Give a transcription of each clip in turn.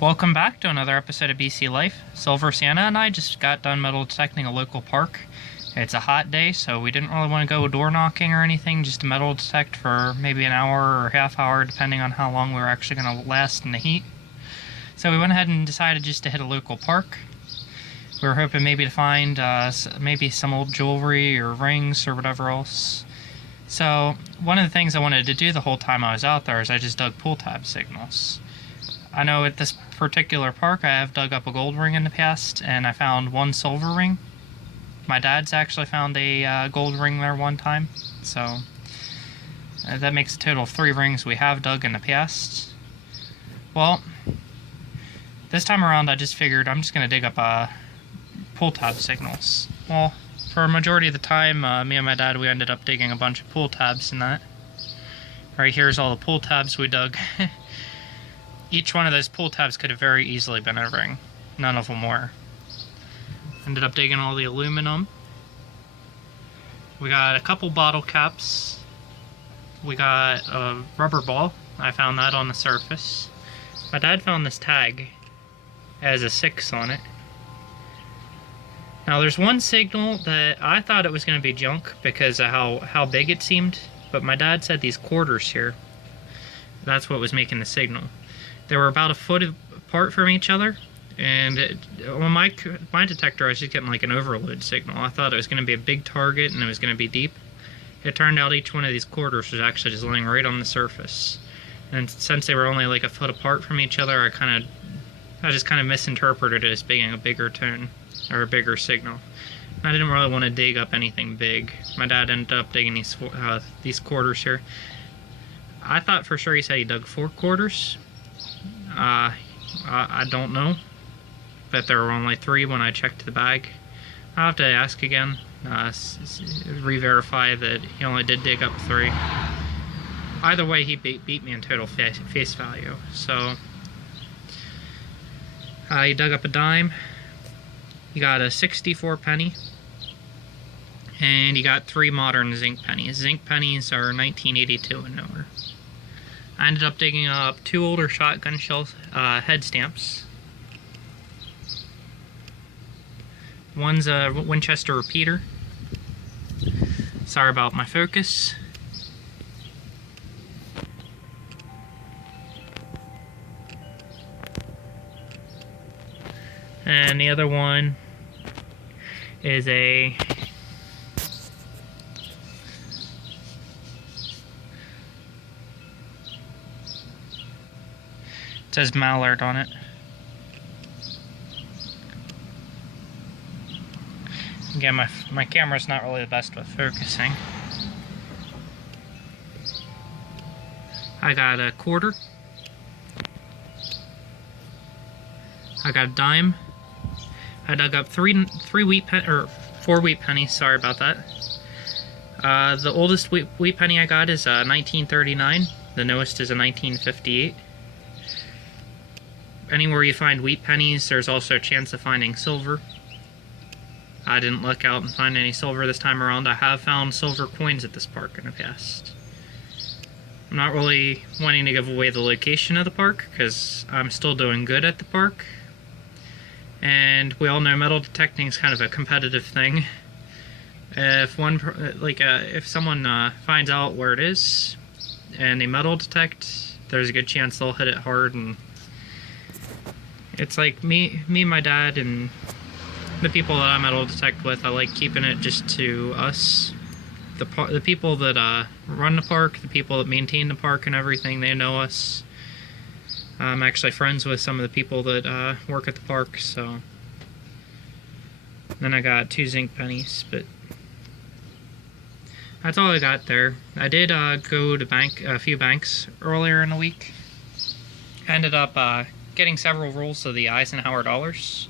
Welcome back to another episode of BC Life. Silver Santa and I just got done metal detecting a local park. It's a hot day, so we didn't really want to go door knocking or anything, just to metal detect for maybe an hour or a half hour, depending on how long we were actually going to last in the heat. So we went ahead and decided just to hit a local park. We were hoping maybe to find maybe some old jewelry or rings or whatever else. So one of the things I wanted to do the whole time I was out there is I just dug pull tab signals. I know at this particular park I have dug up a gold ring in the past, and I found one silver ring. My dad's actually found a gold ring there one time, so that makes a total of 3 rings we have dug in the past. Well, this time around I just figured I'm just going to dig up pull tab signals. Well, for a majority of the time, me and my dad, we ended up digging a bunch of pull tabs and that. Right here's all the pull tabs we dug. Each one of those pull tabs could have very easily been a ring. None of them were. Ended up digging all the aluminum. We got a couple bottle caps. We got a rubber ball. I found that on the surface. My dad found this tag. It has a 6 on it. Now there's one signal that I thought it was going to be junk because of how big it seemed. But my dad said these quarters here, that's what was making the signal. They were about a foot apart from each other, and on my detector I was just getting like an overload signal. I thought it was going to be a big target and it was going to be deep. It turned out each one of these quarters was actually just laying right on the surface. And since they were only like a foot apart from each other, I just kind of misinterpreted it as being a bigger tone, or a bigger signal. I didn't really want to dig up anything big. My dad ended up digging these quarters here. I thought for sure he said he dug 4 quarters. I don't know, but there were only 3 when I checked the bag. I'll have to ask again, re-verify that he only did dig up 3. Either way, he beat me in total face value. So he dug up a dime. He got a 64 penny, and he got 3 modern zinc pennies. Zinc pennies are 1982 and newer. I ended up digging up 2 older shotgun shell head stamps. One's a Winchester repeater. Sorry about my focus. And the other one is a it says Mallard on it. Again, my camera's not really the best with focusing. I got a quarter. I got a dime. I dug up 4 wheat pennies. Sorry about that. The oldest wheat penny I got is 1939. The newest is a 1958. Anywhere you find wheat pennies, there's also a chance of finding silver. I didn't look out and find any silver this time around. I have found silver coins at this park in the past. I'm not really wanting to give away the location of the park because I'm still doing good at the park. And we all know metal detecting is kind of a competitive thing. If someone finds out where it is and they metal detect, there's a good chance they'll hit it hard. And it's like me, my dad, and the people that I metal detect with, I like keeping it just to us. The people that run the park, the people that maintain the park and everything, they know us. I'm actually friends with some of the people that work at the park, so. Then I got 2 zinc pennies, but that's all I got there. I did go to a few banks earlier in the week. I ended up getting several rolls of the Eisenhower dollars.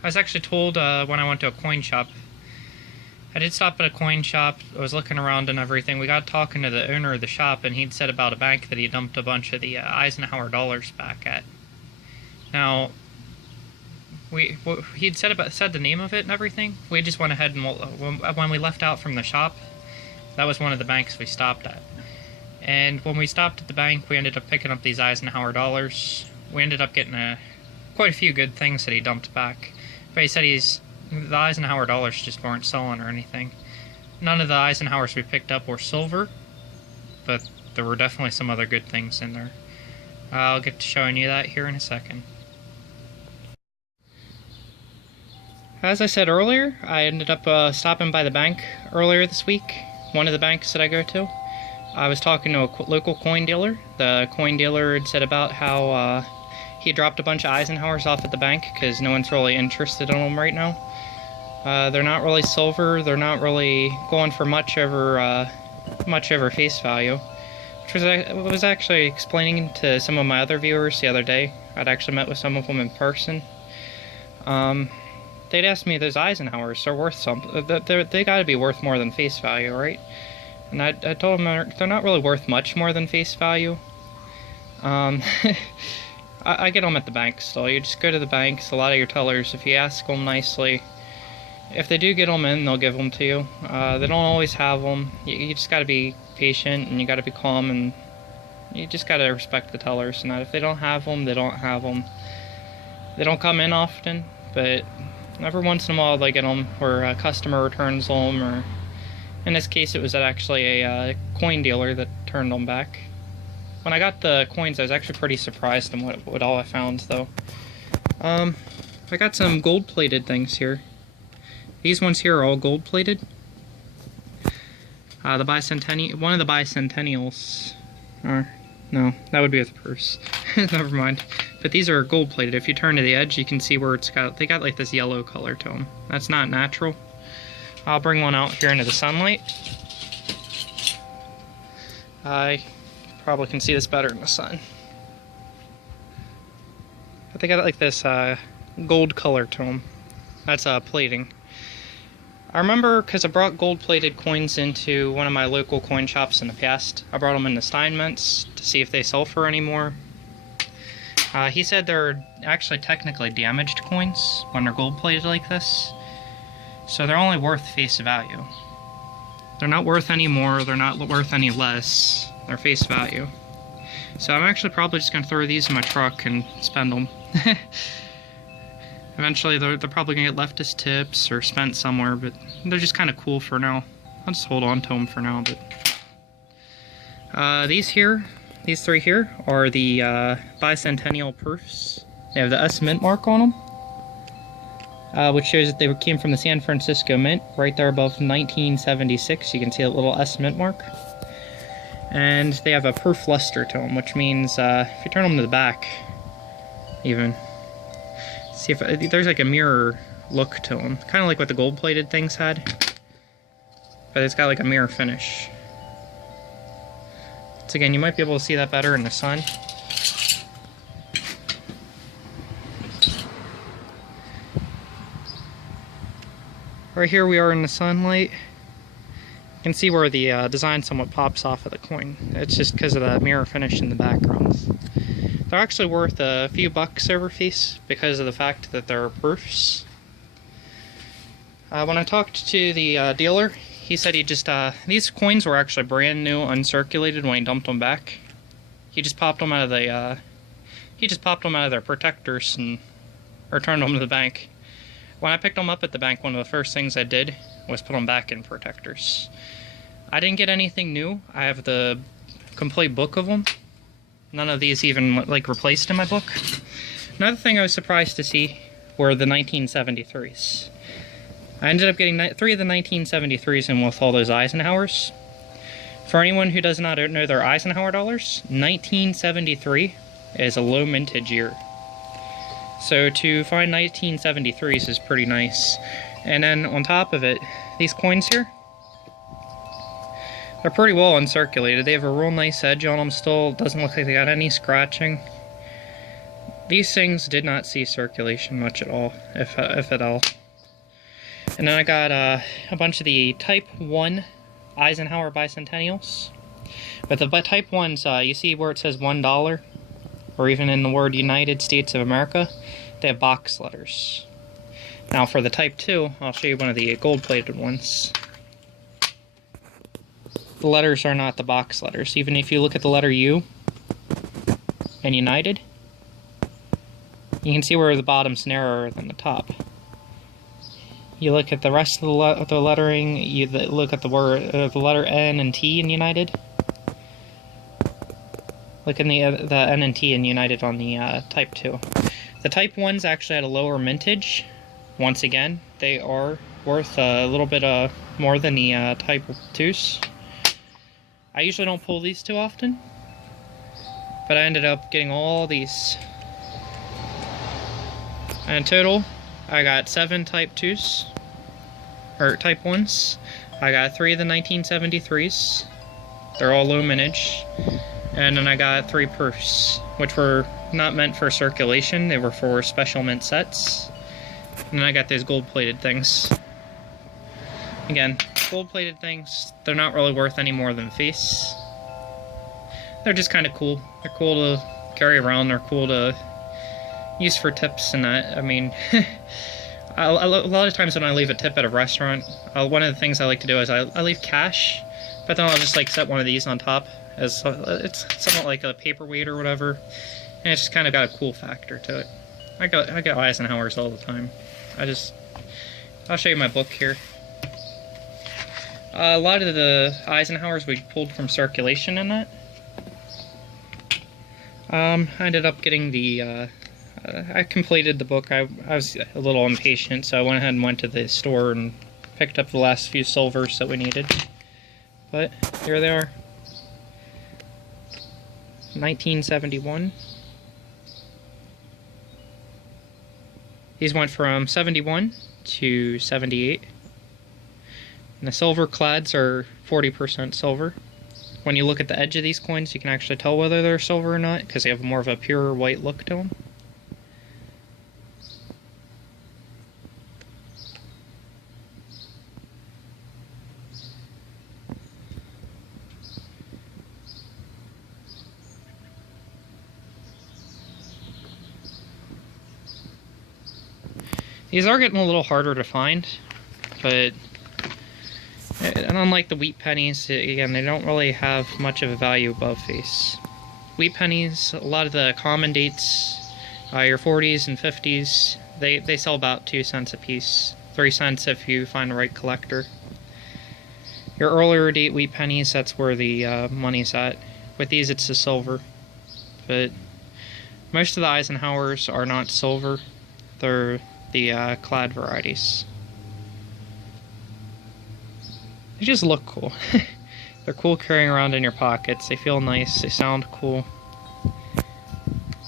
I was actually told when I went to a coin shop. I did stop at a coin shop. I was looking around and everything. We got talking to the owner of the shop, and he'd said about a bank that he dumped a bunch of the Eisenhower dollars back at. Now, he'd said the name of it and everything. We just went ahead and when we left out from the shop, that was one of the banks we stopped at. And when we stopped at the bank, we ended up picking up these Eisenhower dollars. We ended up getting quite a few good things that he dumped back. But he said the Eisenhower dollars just weren't selling or anything. None of the Eisenhowers we picked up were silver, but there were definitely some other good things in there. I'll get to showing you that here in a second. As I said earlier, I ended up stopping by the bank earlier this week, one of the banks that I go to. I was talking to a local coin dealer. The coin dealer had said about how he dropped a bunch of Eisenhowers off at the bank because no one's really interested in them right now. They're not really silver, they're not really going for much over face value. Which was actually explaining to some of my other viewers the other day. I'd actually met with some of them in person. They'd asked me, those Eisenhowers are worth something. They gotta be worth more than face value, right? And I told them they're not really worth much more than face value. I get them at the bank still. You just go to the banks, a lot of your tellers, if you ask them nicely, if they do get them in, they'll give them to you. They don't always have them. You just gotta be patient, and you gotta be calm, and you just gotta respect the tellers. And if they don't have them, they don't have them. They don't come in often, but every once in a while they get them where a customer returns them, or in this case it was actually a coin dealer that turned them back. When I got the coins, I was actually pretty surprised in what all I found, though. I got some gold-plated things here. These ones here are all gold-plated. One of the bicentennials. No, that would be with the purse. Never mind. But these are gold-plated. If you turn to the edge, you can see where they got like this yellow color to them. That's not natural. I'll bring one out here into the sunlight. I probably can see this better in the sun. But they got like this gold color to them. That's plating. I remember because I brought gold-plated coins into one of my local coin shops in the past. I brought them into Steinmetz to see if they sell for any more. He said they're actually technically damaged coins when they're gold-plated like this. So they're only worth face value. They're not worth any more, they're not worth any less. They're face value. So I'm actually probably just going to throw these in my truck and spend them. Eventually they're probably going to get left as tips or spent somewhere, but they're just kind of cool for now. I'll just hold on to them for now. But these three here are the bicentennial proofs. They have the S Mint mark on them, which shows that they came from the San Francisco Mint, right there above 1976. You can see a little S Mint mark. And they have a proof luster to them, which means if you turn them to the back, even, see if there's like a mirror look to them, kind of like what the gold-plated things had, but it's got like a mirror finish. So again, you might be able to see that better in the sun. Right here we are in the sunlight. You can see where the design somewhat pops off of the coin. It's just because of the mirror finish in the background. They're actually worth a few bucks over face because of the fact that they're proofs. When I talked to the dealer, he said these coins were actually brand new, uncirculated when he dumped them back. He just popped them out of their protectors and returned them to the bank. When I picked them up at the bank, one of the first things I did was put them back in protectors. I didn't get anything new. I have the complete book of them. None of these even like replaced in my book. Another thing I was surprised to see were the 1973s. I ended up getting 3 of the 1973s in with all those Eisenhowers. For anyone who does not know their Eisenhower dollars, 1973 is a low mintage year. So to find 1973s is pretty nice. And then on top of it, these coins here, they're pretty well uncirculated. They have a real nice edge on them still. It doesn't look like they got any scratching. These things did not see circulation much at all, if at all. And then I got a bunch of the Type 1 Eisenhower bicentennials. But the Type 1s, you see where it says $1, or even in the word United States of America, they have box letters. Now for the Type 2, I'll show you one of the gold-plated ones. The letters are not the box letters. Even if you look at the letter U and United, You can see where the bottom's narrower than the top. You look at the rest of the lettering, you look at the letter N and T in United. Look in the N and T in United on the Type 2. The Type 1s actually had a lower mintage. Once again, they are worth a little bit more than the Type 2s. I usually don't pull these too often, but I ended up getting all these. And in total, I got 7 Type 2s, or Type 1s. I got 3 of the 1973s. They're all low mintage. And then I got 3 perfs, which were not meant for circulation. They were for special mint sets. And then I got those gold-plated things. Again, gold-plated things, they're not really worth any more than face. They're just kind of cool. They're cool to carry around. They're cool to use for tips and that. I mean, a lot of times when I leave a tip at a restaurant, one of the things I like to do is I leave cash, but then I'll just like set one of these on top as it's somewhat like a paperweight or whatever, and it's just kind of got a cool factor to it. I got Eisenhowers all the time. I'll show you my book here. A lot of the Eisenhowers we pulled from circulation in that. I ended up getting the, I completed the book. I was a little impatient, so I went ahead and went to the store and picked up the last few silvers that we needed. But here they are. 1971. These went from 71 to 78. And the silver clads are 40% silver. When you look at the edge of these coins, you can actually tell whether they're silver or not, because they have more of a pure white look to them. These are getting a little harder to find, but and unlike the wheat pennies, again, they don't really have much of a value above face. Wheat pennies, a lot of the common dates, your 40s and 50s, they sell about 2 cents a piece, 3 cents if you find the right collector. Your earlier date wheat pennies, that's where the money's at. With these, it's the silver, but most of the Eisenhowers are not silver. They're the clad varieties. They just look cool. They're cool carrying around in your pockets. They feel nice. They sound cool.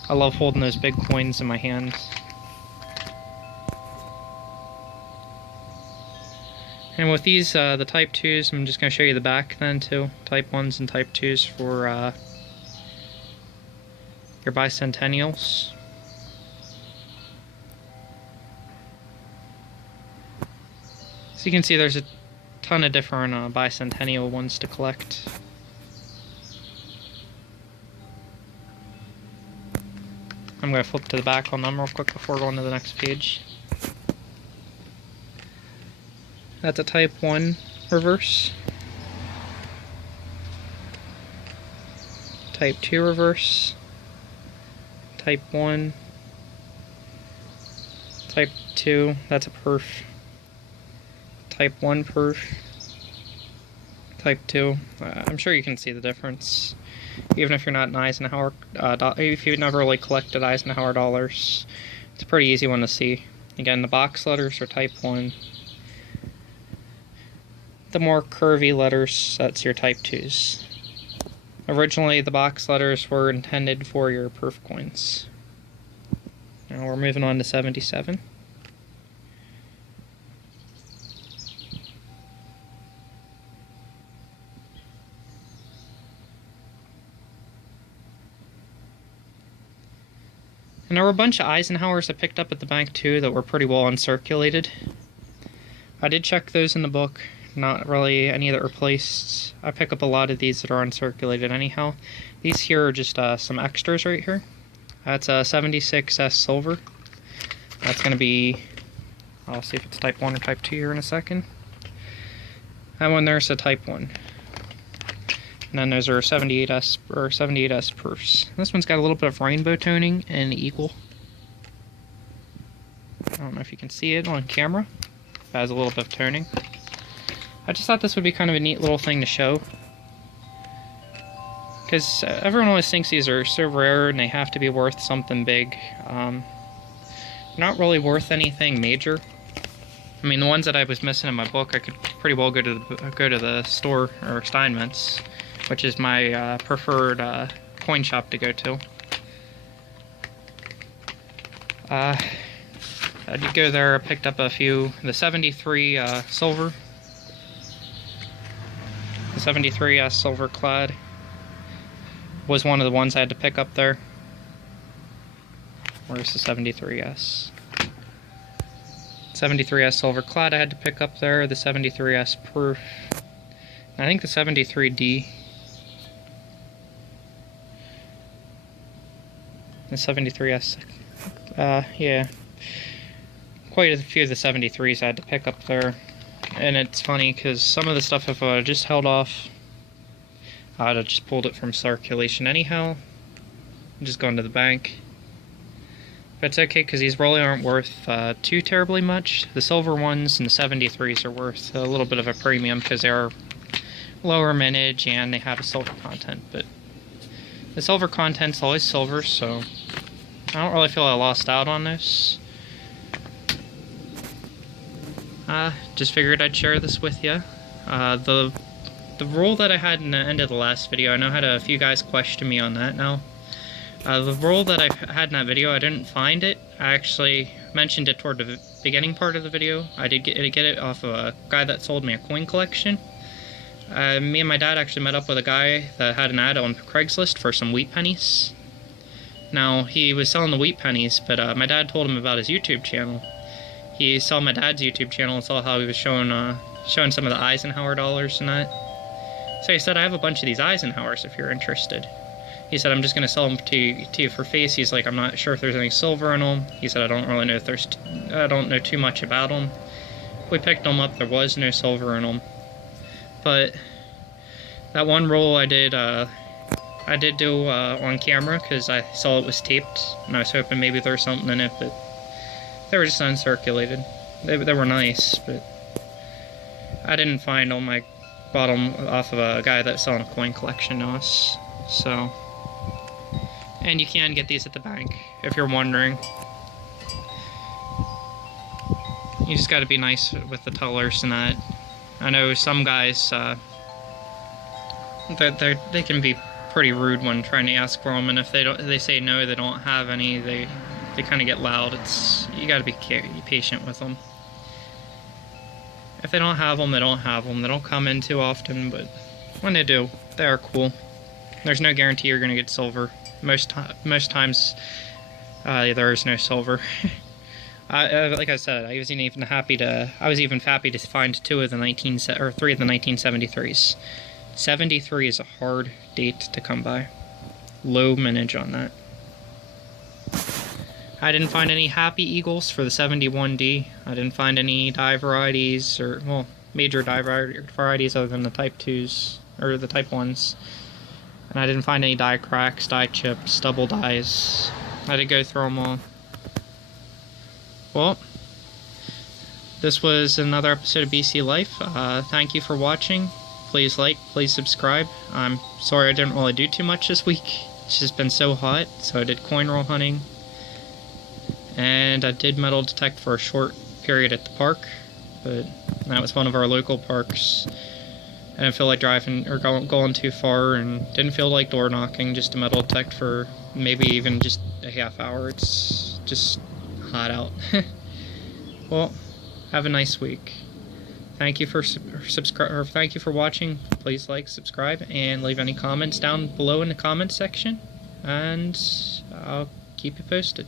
I love holding those big coins in my hands. And with these, the Type 2s, I'm just going to show you the back then too. Type 1s and Type 2s for your bicentennials. So you can see there's a ton of different bicentennial ones to collect. I'm going to flip to the back on them real quick before going to the next page. That's a Type 1 reverse. Type 2 reverse. Type 1. Type 2, that's a perf. Type 1 perf. Type 2. I'm sure you can see the difference. Even if you're not an Eisenhower, if you've never really collected Eisenhower dollars, it's a pretty easy one to see. Again, the box letters are Type 1. The more curvy letters, that's your Type 2s. Originally, the box letters were intended for your perf coins. Now we're moving on to 77. And there were a bunch of Eisenhowers I picked up at the bank too that were pretty well uncirculated. I did check those in the book, not really any that were replaced. I pick up a lot of these that are uncirculated anyhow. These here are just some extras right here. That's a 76S silver. That's going to be, I'll see if it's Type 1 or Type 2 here in a second. That one there's a Type 1. And then those are 78S or 78S perfs. This one's got a little bit of rainbow toning and eagle. I don't know if you can see it on camera. It has a little bit of toning. I just thought this would be kind of a neat little thing to show. Because everyone always thinks these are so rare and they have to be worth something big. Not really worth anything major. I mean, the ones that I was missing in my book, I could pretty well go to the store, or Steinmetz, which is my preferred coin shop to go to. I did go there, I picked up a few, the 73 silver. The 73 silver clad was one of the ones I had to pick up there. Where's the 73S? 73S silver clad I had to pick up there, the 73S proof. I think the 73D. The 73S, yeah. Quite a few of the 73s I had to pick up there. And it's funny because some of the stuff, if I just held off, I'd have just pulled it from circulation anyhow. Just gone to the bank. But it's okay because these really aren't worth too terribly much. The silver ones and the 73s are worth a little bit of a premium because they are lower mintage and they have a silver content. But the silver content's always silver, so I don't really feel I lost out on this. Just figured I'd share this with you. The rule that I had in the end of the last video, I know I had a few guys question me on that now. The rule that I had in that video, I didn't find it. I actually mentioned it toward the beginning part of the video. I did get it off of a guy that sold me a coin collection. Me and my dad actually met up with a guy that had an ad on Craigslist for some wheat pennies. Now, he was selling the wheat pennies, but my dad told him about his YouTube channel. He saw my dad's YouTube channel and saw how he was showing some of the Eisenhower dollars and that. So he said, I have a bunch of these Eisenhowers if you're interested. He said, I'm just going to sell them to you for face. He's like, I'm not sure if there's any silver in them. He said, I don't really know if I don't know too much about them. We picked them up, there was no silver in them. But that one roll I did do on camera because I saw it was taped. And I was hoping maybe there was something in it, but they were just uncirculated. They were nice, but I didn't find them. I bought them off of a guy that's selling a coin collection to us. So, and you can get these at the bank if you're wondering. You just got to be nice with the tellers and that. I know some guys, they can be pretty rude when trying to ask for them, and if they say no, they don't have any. They kind of get loud. You got to be patient with them. If they don't have them, they don't have them. They don't come in too often, but when they do, they are cool. There's no guarantee you're gonna get silver. Most times, there is no silver. Like I said, I was even happy to find three of the 1973s. 73 is a hard date to come by. Low mintage on that. I didn't find any Happy Eagles for the 71D. I didn't find any die varieties, or, well, major die varieties other than the Type 2s, or the Type 1s. And I didn't find any die cracks, die chips, double dies. I did go through them all. Well, this was another episode of BC Life. Thank you for watching. Please like, please subscribe. I'm sorry I didn't really do too much this week. It's just been so hot, so I did coin roll hunting. And I did metal detect for a short period at the park, but that was one of our local parks. I didn't feel like driving or going too far, and didn't feel like door knocking, just to metal detect for maybe even just a half hour. It's just hot out. Well, have a nice week. Thank you for thank you for watching. Please like, subscribe, and leave any comments down below in the comment section, and I'll keep you posted.